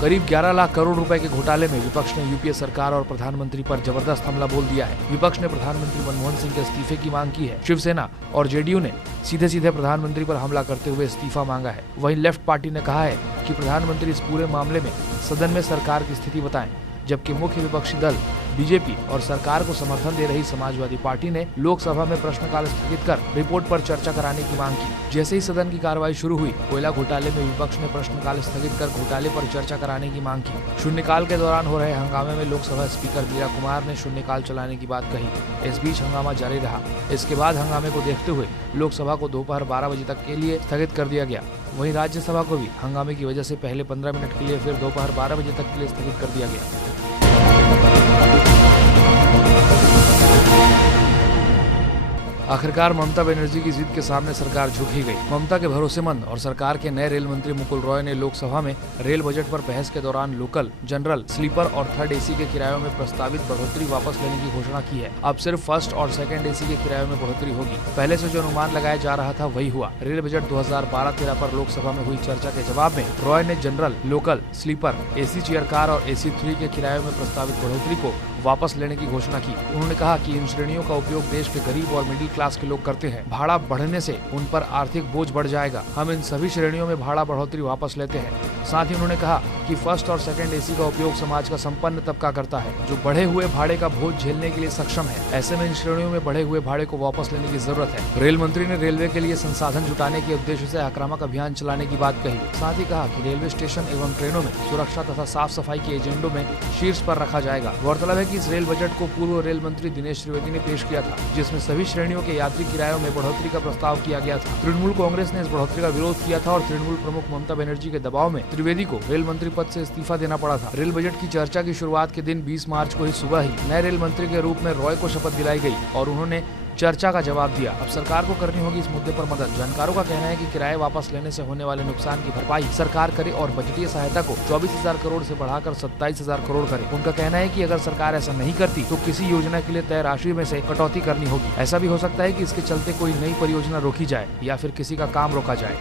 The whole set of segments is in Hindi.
करीब 11 लाख करोड़ रुपए के घोटाले में विपक्ष ने यूपीए सरकार और प्रधानमंत्री पर जबरदस्त हमला बोल दिया है। विपक्ष ने प्रधानमंत्री मनमोहन सिंह के इस्तीफे की मांग की है। शिवसेना और जेडीयू ने सीधे प्रधानमंत्री पर हमला करते हुए इस्तीफा मांगा है। वहीं लेफ्ट पार्टी ने कहा है कि प्रधानमंत्री इस पूरे मामले में सदन में सरकार की स्थिति बताएं, जबकि मुख्य विपक्षी दल बीजेपी और सरकार को समर्थन दे रही समाजवादी पार्टी ने लोकसभा में प्रश्नकाल स्थगित कर रिपोर्ट पर चर्चा कराने की मांग की। जैसे ही सदन की कार्रवाई शुरू हुई, कोयला घोटाले में विपक्ष ने प्रश्नकाल स्थगित कर घोटाले पर चर्चा कराने की मांग की। शून्यकाल के दौरान हो रहे हंगामे में लोकसभा स्पीकर मीरा कुमार ने शून्यकाल चलाने की बात कही। इस बीच हंगामा जारी रहा। इसके बाद हंगामे को देखते हुए लोकसभा को दोपहर 12 बजे तक के लिए स्थगित कर दिया गया। वहीं राज्यसभा को भी हंगामे की वजह से पहले 15 मिनट के लिए फिर दोपहर 12 बजे तक के लिए स्थगित कर दिया गया। आखिरकार ममता बनर्जी की जिद के सामने सरकार झुक ही गई। ममता के भरोसेमंद और सरकार के नए रेल मंत्री मुकुल रॉय ने लोकसभा में रेल बजट पर बहस के दौरान लोकल, जनरल, स्लीपर और थर्ड एसी के किरायों में प्रस्तावित बढ़ोतरी वापस लेने की घोषणा की है। अब सिर्फ फर्स्ट और सेकंड एसी के किरायों में बढ़ोतरी होगी। पहले से जो अनुमान लगाया जा रहा था वही हुआ। रेल बजट 2012-13 पर लोकसभा में हुई चर्चा के जवाब में रॉय ने general, local, sleeper, AC chair car और एसी 3 के किरायों में प्रस्तावित बढ़ोतरी को वापस लेने की घोषणा की। उन्होंने कहा कि इन श्रेणियों का उपयोग देश के गरीब और मिडिल क्लास के लोग करते हैं। भाड़ा बढ़ने से उन पर आर्थिक बोझ बढ़ जाएगा। हम इन सभी श्रेणियों में भाड़ा बढ़ोतरी वापस लेते हैं। साथ ही उन्होंने कहा कि फर्स्ट और सेकंड एसी का उपयोग समाज का संपन्न तबका करता है, जो बढ़े हुए भाड़े का बोझ झेलने के लिए सक्षम है। ऐसे में इन श्रेणियों में बढ़े हुए भाड़े को वापस लेने की जरूरत है। रेल मंत्री ने रेलवे के लिए संसाधन जुटाने के उद्देश्य से आक्रामक अभियान चलाने की बात कही। साथ ही कहा कि रेलवे स्टेशन एवं ट्रेनों में सुरक्षा तथा साफ सफाई के एजेंडों में शीर्ष पर रखा जाएगा। गौरतलब है कि इस रेल बजट को पूर्व रेल मंत्री दिनेश त्रिवेदी ने पेश किया था, जिसमें सभी श्रेणियों के यात्री किरायों में बढ़ोतरी का प्रस्ताव किया गया था। तृणमूल कांग्रेस ने इस बढ़ोतरी का विरोध किया था और तृणमूल प्रमुख ममता बनर्जी के दबाव में त्रिवेदी को रेल मंत्री पद से इस्तीफा देना पड़ा था। रेल बजट की चर्चा की शुरुआत के दिन 20 मार्च को ही सुबह ही नए रेल मंत्री के रूप में रॉय को शपथ दिलाई गई और उन्होंने चर्चा का जवाब दिया। अब सरकार को करनी होगी इस मुद्दे पर मदद। जानकारों का कहना है कि किराए वापस लेने से होने वाले नुकसान की भरपाई सरकार करे और बजटीय सहायता को 24,000 करोड़ से बढ़ाकर 27,000 करोड़ करे। उनका कहना है कि अगर सरकार ऐसा नहीं करती तो किसी योजना के लिए तय राशि में से कटौती करनी होगी। ऐसा भी हो सकता है कि इसके चलते कोई नई परियोजना रोकी जाए या फिर किसी का काम रोका जाए।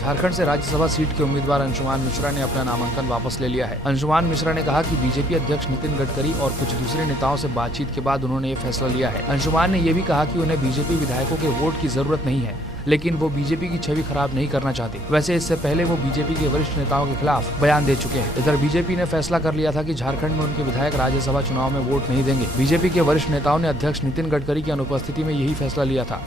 झारखंड से राज्यसभा सीट के उम्मीदवार अंशुमान मिश्रा ने अपना नामांकन वापस ले लिया है। अंशुमान मिश्रा ने कहा कि बीजेपी अध्यक्ष नितिन गडकरी और कुछ दूसरे नेताओं से बातचीत के बाद उन्होंने ये फैसला लिया है। अंशुमान ने ये भी कहा कि उन्हें बीजेपी विधायकों के वोट की जरूरत नहीं है, लेकिन वो बीजेपी की छवि खराब नहीं करना चाहते। वैसे इससे पहले वो बीजेपी के वरिष्ठ नेताओं के खिलाफ बयान दे चुके हैं। इधर बीजेपी ने फैसला कर लिया था कि झारखंड में उनके विधायक राज्यसभा चुनाव में वोट नहीं देंगे। बीजेपी के वरिष्ठ नेताओं ने अध्यक्ष नितिन गडकरी की अनुपस्थिति में यही फैसला लिया था।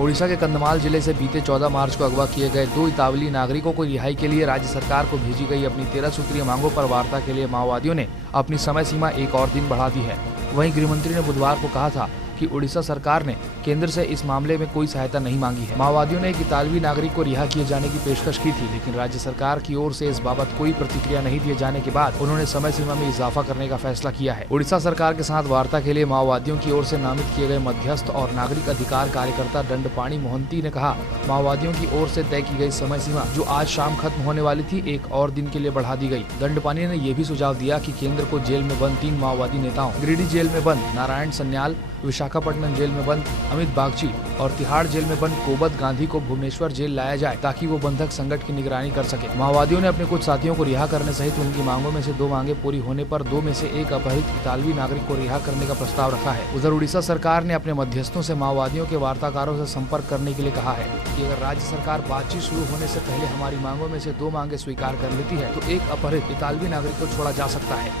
ओडिशा के कंधमाल जिले से बीते 14 मार्च को अगवा किए गए 2 इतालवी नागरिकों को रिहाई के लिए राज्य सरकार को भेजी गई अपनी 13 सूत्रीय मांगों पर वार्ता के लिए माओवादियों ने अपनी समय सीमा एक और दिन बढ़ा दी है। वहीं गृहमंत्री ने बुधवार को कहा था कि ओडिशा सरकार ने केंद्र से इस मामले में कोई सहायता नहीं मांगी है। माओवादियों ने एक इतालवी नागरिक को रिहा किए जाने की पेशकश की थी, लेकिन राज्य सरकार की ओर से इस बाबत कोई प्रतिक्रिया नहीं दिए जाने के बाद उन्होंने समय सीमा में इजाफा करने का फैसला किया है। ओडिशा सरकार के साथ वार्ता के लिए माओवादियों की ओर से नामित किए गए मध्यस्थ और नागरिक अधिकार कार्यकर्ता दंडपाणी मोहंती ने कहा, माओवादियों की ओर से तय की गई समय सीमा जो आज शाम खत्म होने वाली थी, एक और दिन के लिए बढ़ा दी गई। दंडपाणी ने यह भी सुझाव दिया कि केंद्र को जेल में बंद 3 माओवादी नेताओं, गिरिडीह जेल में बंद नारायण सन्याल, विशाखापट्टनम जेल में बंद अमित बागची और तिहाड़ जेल में बंद कोबत गांधी को भुवनेश्वर जेल लाया जाए ताकि वो बंधक संकट की निगरानी कर सके। माओवादियों ने अपने कुछ साथियों को रिहा करने सहित उनकी मांगों में से 2 मांगे पूरी होने पर 2 में से 1 अपहृत इतालवी नागरिक को रिहा करने का प्रस्ताव रखा है। उधर उड़ीसा सरकार ने अपने मध्यस्थों से माओवादियों के वार्ताकारों से संपर्क करने के लिए कहा है कि अगर राज्य सरकार बातचीत शुरू होने से पहले हमारी मांगों में से 2 मांगे स्वीकार कर लेती है तो एक अपहृत इतालवी नागरिक को छोड़ा जा सकता है।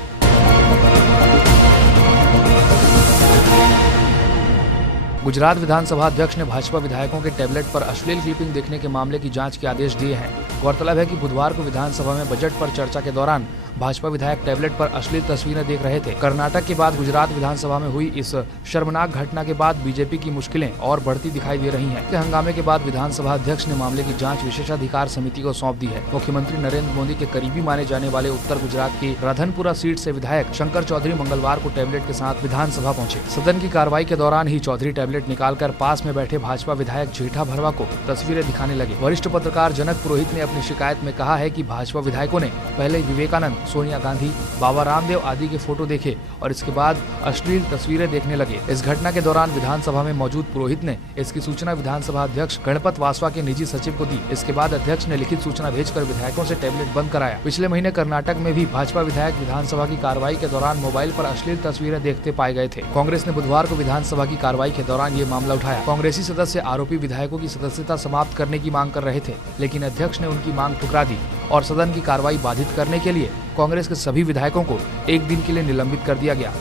गुजरात विधानसभा अध्यक्ष ने भाजपा विधायकों के टैबलेट पर अश्लील क्लिपिंग देखने के मामले की जांच के आदेश दिए हैं। गौरतलब है कि बुधवार को विधानसभा में बजट पर चर्चा के दौरान भाजपा विधायक टैबलेट पर अश्लील तस्वीरें देख रहे थे। कर्नाटक के बाद गुजरात विधानसभा में हुई इस शर्मनाक घटना के बाद बीजेपी की मुश्किलें और बढ़ती दिखाई दे रही हैं। हंगामे के बाद विधानसभा अध्यक्ष ने मामले की जांच विशेषाधिकार समिति को सौंप दी है। मुख्यमंत्री नरेंद्र मोदी के करीबी माने जाने वाले उत्तर गुजरात की राधनपुरा सीट से विधायक शंकर चौधरी मंगलवार को टैबलेट के साथ विधानसभा पहुंचे। सदन की कार्रवाई के दौरान ही चौधरी टैबलेट निकालकर पास में बैठे भाजपा विधायक जेठा भरवा को तस्वीरें दिखाने लगे। वरिष्ठ पत्रकार जनक पुरोहित ने अपनी शिकायत में कहा है कि भाजपा विधायकों ने पहले विवेकानंद सोनिया गांधी, बाबा रामदेव आदि के फोटो देखे और इसके बाद अश्लील तस्वीरें देखने लगे। इस घटना के दौरान विधानसभा में मौजूद पुरोहित ने इसकी सूचना विधानसभा अध्यक्ष गणपत वासवा के निजी सचिव को दी। इसके बाद अध्यक्ष ने लिखित सूचना भेजकर विधायकों से टैबलेट बंद कराया। पिछले महीने कर्नाटक में भी भाजपा विधायक विधानसभा की कार्रवाई के दौरान मोबाइल पर अश्लील तस्वीरें देखते पाए गए थे। कांग्रेस ने बुधवार को विधानसभा की कार्रवाई के दौरान ये मामला उठाया। कांग्रेसी सदस्य आरोपी विधायकों की सदस्यता समाप्त करने की मांग कर रहे थे, लेकिन अध्यक्ष ने उनकी मांग ठुकरा दी और सदन की कार्रवाई बाधित करने के लिए कांग्रेस के सभी विधायकों को एक दिन के लिए निलंबित कर दिया गया।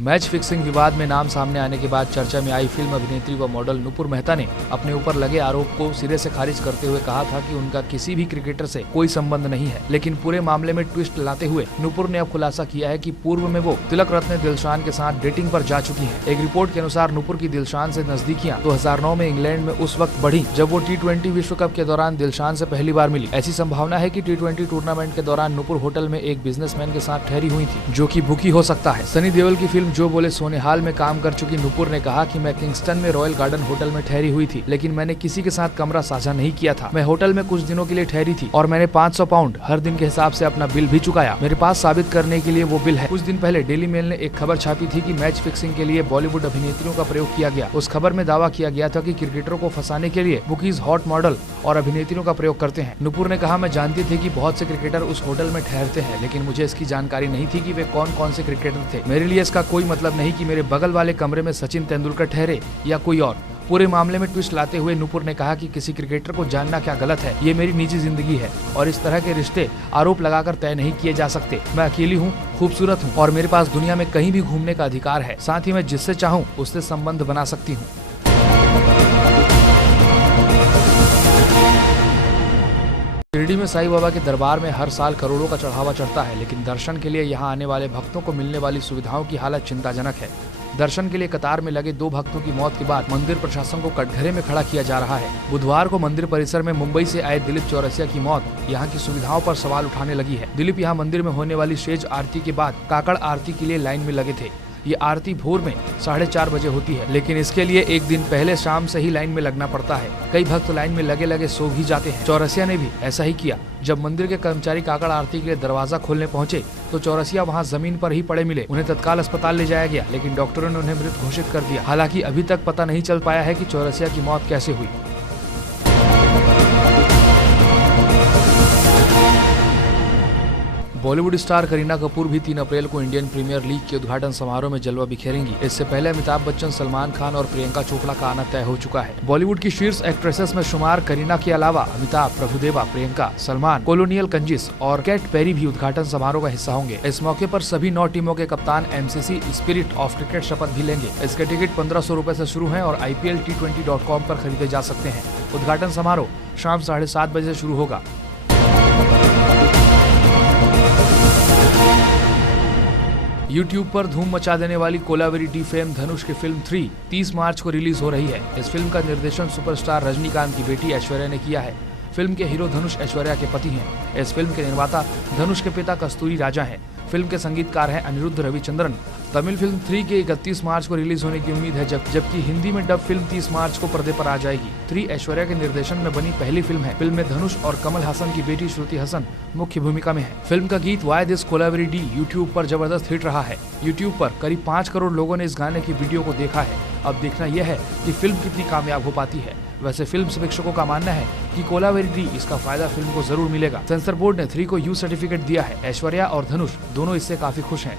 मैच फिक्सिंग विवाद में नाम सामने आने के बाद चर्चा में आई फिल्म अभिनेत्री व मॉडल नुपुर मेहता ने अपने ऊपर लगे आरोप को सिरे से खारिज करते हुए कहा था कि उनका किसी भी क्रिकेटर से कोई संबंध नहीं है। लेकिन पूरे मामले में ट्विस्ट लाते हुए नुपुर ने अब खुलासा किया है कि पूर्व में वो तिलक रत्न दिलशान के साथ डेटिंग पर जा चुकी है। एक रिपोर्ट के अनुसार नुपुर की दिलशान से नजदीकियां 2009 में इंग्लैंड में उस वक्त बढ़ी जब वो T20 विश्व कप के दौरान दिलशान से पहली बार मिली। ऐसी संभावना है कि T20 टूर्नामेंट के दौरान नुपुर होटल में एक बिजनेसमैन के साथ ठहरी हुई थी, जो कि बुकी हो सकता है। सनी देओल की फिल्म जो बोले सोनेहाल में काम कर चुकी नुपुर ने कहा कि मैं किंगस्टन में रॉयल गार्डन होटल में ठहरी हुई थी, लेकिन मैंने किसी के साथ कमरा साझा नहीं किया था। मैं होटल में कुछ दिनों के लिए ठहरी थी और मैंने 500 पाउंड हर दिन के हिसाब से अपना बिल भी चुकाया। मेरे पास साबित करने के लिए वो बिल है। कुछ दिन पहले डेली मेल ने एक खबर छापी थी कि मैच फिक्सिंग के लिए बॉलीवुड अभिनेत्रियों का प्रयोग किया गया। उस खबर में दावा किया गया था कि क्रिकेटरों को फंसाने के लिए बुकीज हॉट मॉडल और अभिनेत्रियों का प्रयोग करते हैं। नुपुर ने कहा, मैं जानती थी कि बहुत से क्रिकेटर उस होटल में ठहरते हैं, लेकिन मुझे इसकी जानकारी नहीं थी कि वे कौन कौन से क्रिकेटर थे। मेरे लिए इसका कोई मतलब नहीं कि मेरे बगल वाले कमरे में सचिन तेंदुलकर ठहरे या कोई और। पूरे मामले में ट्विस्ट लाते हुए नुपुर ने कहा कि किसी क्रिकेटर को जानना क्या गलत है, ये मेरी निजी जिंदगी है और इस तरह के रिश्ते आरोप लगाकर तय नहीं किए जा सकते। मैं अकेली हूँ, खूबसूरत हूँ और मेरे पास दुनिया में कहीं भी घूमने का अधिकार है। साथ ही मैं जिससे चाहूँ उससे संबंध बना सकती हूँ। शिरडी में साईं बाबा के दरबार में हर साल करोड़ों का चढ़ावा चढ़ता है, लेकिन दर्शन के लिए यहाँ आने वाले भक्तों को मिलने वाली सुविधाओं की हालत चिंताजनक है। दर्शन के लिए कतार में लगे 2 भक्तों की मौत के बाद मंदिर प्रशासन को कटघरे में खड़ा किया जा रहा है। बुधवार को मंदिर परिसर में मुंबई से आए दिलीप चौरसिया की मौत यहाँ की सुविधाओं पर सवाल उठाने लगी है। दिलीप यहाँ मंदिर में होने वाली शेष आरती के बाद काकड़ आरती के लिए लाइन में लगे थे। ये आरती भोर में 4:30 बजे होती है, लेकिन इसके लिए एक दिन पहले शाम से ही लाइन में लगना पड़ता है। कई भक्त लाइन में लगे लगे सो भी जाते हैं। चौरसिया ने भी ऐसा ही किया। जब मंदिर के कर्मचारी काकड़ आरती के लिए दरवाजा खोलने पहुंचे तो चौरसिया वहां जमीन पर ही पड़े मिले। उन्हें तत्काल अस्पताल ले जाया गया, लेकिन डॉक्टरों ने उन्हें मृत घोषित कर दिया। हालांकि अभी तक पता नहीं चल पाया है कि चौरसिया की मौत कैसे हुई। बॉलीवुड स्टार करीना कपूर भी 3 अप्रैल को इंडियन प्रीमियर लीग के उद्घाटन समारोह में जलवा बिखेरेंगी। इससे पहले अमिताभ बच्चन, सलमान खान और प्रियंका चोपड़ा का आना तय हो चुका है। बॉलीवुड की शीर्ष एक्ट्रेसेस में शुमार करीना के अलावा अमिताभ, प्रभुदेवा, प्रियंका, सलमान, कोलोनियल कंजिस और कैट पेरी भी उद्घाटन समारोह का हिस्सा होंगे। इस मौके पर सभी 9 टीमों के कप्तान MCC स्पिरिट ऑफ क्रिकेट शपथ भी लेंगे। इसके टिकट 1500 रुपए से शुरू हैं और IPL T20.com पर खरीदे जा सकते हैं। उद्घाटन समारोह शाम 7:30 बजे से शुरू होगा। YouTube पर धूम मचा देने वाली कोलावेरी डी फेम धनुष की फिल्म 3 30 मार्च को रिलीज हो रही है। इस फिल्म का निर्देशन सुपरस्टार रजनीकांत की बेटी ऐश्वर्या ने किया है। फिल्म के हीरो धनुष ऐश्वर्या के पति हैं। इस फिल्म के निर्माता धनुष के पिता कस्तूरी राजा हैं। फिल्म के संगीतकार हैं अनिरुद्ध रविचंद्रन। तमिल फिल्म 3 के 31 मार्च को रिलीज होने की उम्मीद है, जबकि हिंदी में डब फिल्म 30 मार्च को पर्दे पर आ जाएगी। 3 ऐश्वर्या के निर्देशन में बनी पहली फिल्म है। फिल्म में धनुष और कमल हसन की बेटी श्रुति हसन मुख्य भूमिका में है। फिल्म का गीत why this Kolaveri D YouTube पर जबरदस्त हिट रहा है। यूट्यूब पर करीब 5 करोड़ लोगों ने इस गाने की वीडियो को देखा है। अब देखना यह है कि फिल्म कितनी कामयाब हो पाती है। वैसे फिल्म समीक्षकों का मानना है कि कोलावेरी डी इसका फायदा फिल्म को जरूर मिलेगा। सेंसर बोर्ड ने 3 को यू सर्टिफिकेट दिया है। ऐश्वर्या और धनुष दोनों इससे काफी खुश हैं।